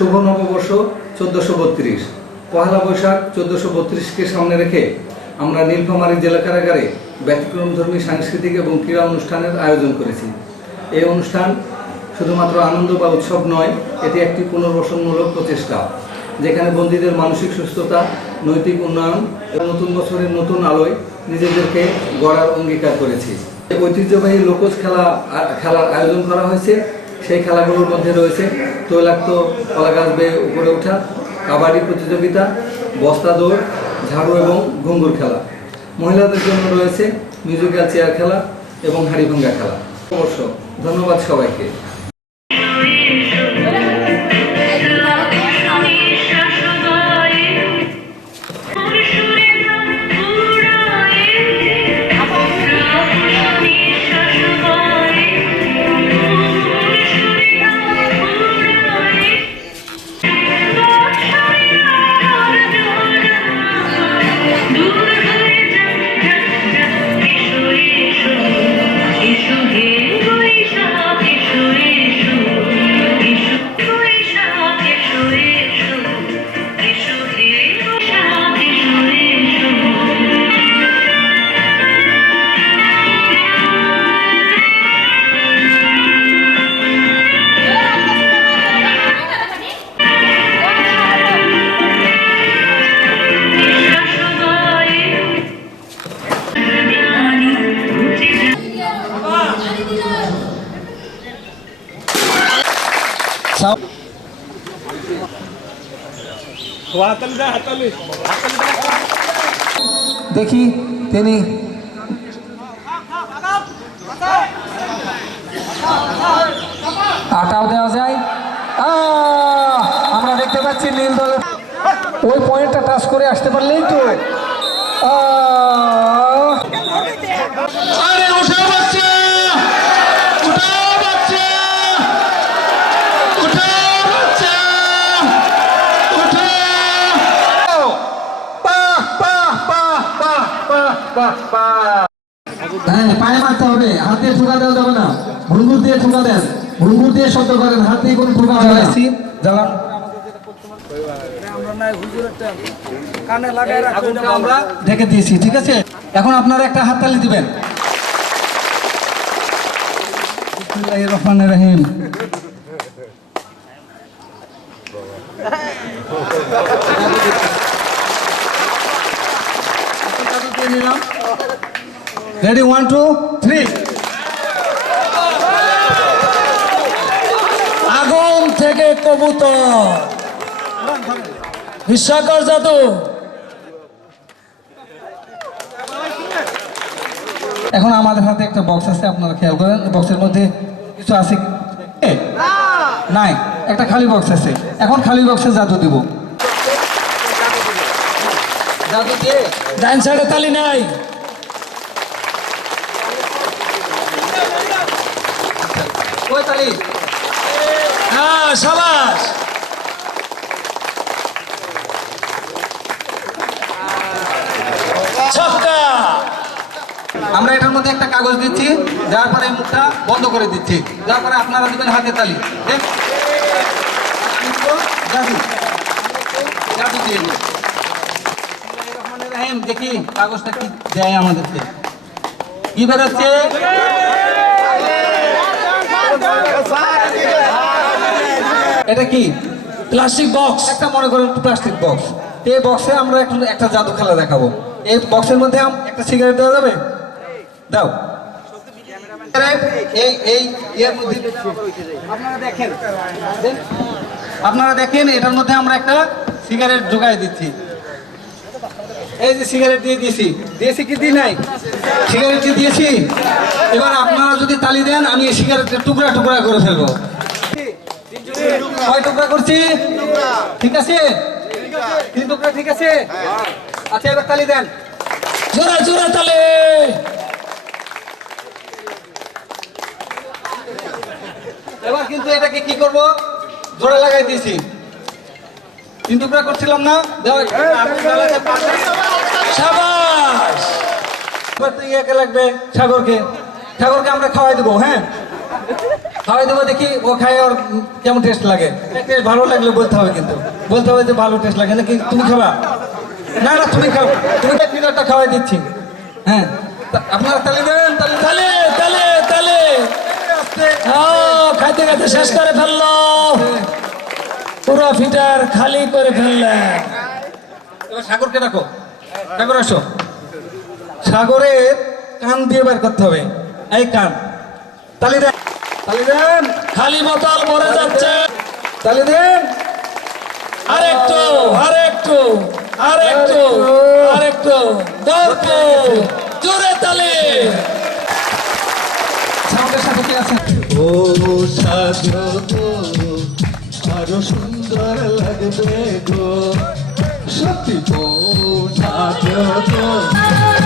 শুভ নববর্ষ চোদ্দোশো বত্রিশ। পহেলা বৈশাখ চোদ্দোশো বত্রিশকে সামনে রেখে আমরা নীলফামারী জেলা কারাগারে ব্যতিক্রমধর্মী সাংস্কৃতিক এবং ক্রীড়া অনুষ্ঠানের আয়োজন করেছি। এই অনুষ্ঠান শুধুমাত্র আনন্দ বা উৎসব নয়, এটি একটি পুনর্বাসনমূলক প্রচেষ্টা, যেখানে বন্দীদের মানসিক সুস্থতা, নৈতিক উন্নয়ন এবং নতুন বছরের নতুন আলোয় নিজেদেরকে গড়ার অঙ্গীকার করেছি। ঐতিহ্যবাহী লোকজ খেলা খেলার আয়োজন করা হয়েছে। সেই খেলাগুলোর মধ্যে রয়েছে তৈলাক্ত কলা গাছ বেয়ে উপরে ওঠা, কাবাডি প্রতিযোগিতা, বস্তা দৌড়, ঝাড়ু এবং ঘুঙ্গুর খেলা। মহিলাদের জন্য রয়েছে মিউজিক্যাল চেয়ার খেলা এবং হাড়ি খেলা। অবশ্য ধন্যবাদ সবাইকে। দেখি তিনি আটাও দেওয়া যায়! আমরা দেখতে পাচ্ছি নীল দলের ওই পয়েন্টটা টাচ করে আসতে পারলেই তো। আরে উঠা হ্যাঁ পায়ে মারতে হবে। হাত দিয়ে ঠোকা দেওয়া যাবে না। ভুঙ্গুর দিয়ে ঠোকা দেন। ভুঙ্গুর দিয়ে শব্দ করেন। হাত দিয়ে কোনো ঠোকা হবে না। আমরা ঢেকে দিয়েছি ঠিক আছে? এখন আপনারা একটা হাততালি দিবেন। রহমানির রহিম রেডি ওয়ান টু থ্রি আগুন থেকে কবুতর। বিস্ময়কর জাদু। এখন আমাদের হাতে একটা বক্স আছে, আপনারা খেয়াল করেন। বক্সের মধ্যে কিছু আছে নাই, একটা খালি বক্স আছে। এখন খালি বক্সে জাদু দিব। ডাইন সাইডে তালি নাই। তালি? হ্যাঁ সাবাস আমরা এটার মধ্যে একটা কাগজ দিচ্ছি যার পরে মুখটা বন্ধ করে দিচ্ছি। যার পরে আপনারা দিবেন হাতে তালি। জাদু জাদু দিয়ে দিই। দেখি কাগজটা কি দেয় আমাদেরকে। কি বেরোচ্ছে? এটা কি? প্লাস্টিক বক্স একটা মনে করেন প্লাস্টিক বক্স এই বক্সে আমরা এখন একটা জাদু খেলা দেখাবো। এই বক্সের মধ্যে একটা সিগারেট দেওয়া যাবে? দাও। এই এই এর মধ্যে আপনারা দেখেন। আপনারা দেখেন এটার মধ্যে আমরা একটা সিগারেট ঢুকাই দিচ্ছি। এই যে সিগারেট দিয়ে দিয়েছি। দিয়েছি কি দিই নাই? সিগারেট কি দিয়েছি, এবার আপনারা যদি তালি দেন, আমি এই সিগারেটের টুকরা টুকরা করে ফেলব। কয় টুকরা করছি? ঠিক আছে? তিন টুকরা, ঠিক আছে? আচ্ছা এবার তালি দেন। জোরে জোরে তালে! এবার কিন্তু এটাকে কি করব? জোড়া লাগাই দিয়েছি। তিন টুকরা করছিলাম না? সাবাস! ইয়াকে লাগবে সাগরকে? সাগরকে আমরা খাওয়াই দেবো হ্যাঁ? খাওয়াই দেবো দেখি ও খায় ওর কেমন টেস্ট লাগে। টেস্ট ভালো লাগলে বলতে হবে কিন্তু। বলতে হবে যে ভালো টেস্ট লাগে। নাকি তুমি খাবা? না না তুমি খাও। তুমি ফিডারটা খাওয়াই দিচ্ছি। হ্যাঁ? আপনারা তালি দেবেন তালি তালে তালে তালে। ও, খাইতে খাইতে শেষ করে ফেলল। পুরো ফিটার খালি করে ফেললেন। এবার সাগরকে ডাকো। সাগর আসো। সাগরের কান দিয়ে বের করতে হবে। এই কান। তালি দেন। তালি দেন। খালি ভরে যাচ্ছে। তালি দেন। আরেকটু আরেকটু আরেকটু আরেকটু। দরকু জোরে তালে। সাথে কি আছে? ও আরও সুন্দর লাগবে গো। 山的头插着歌。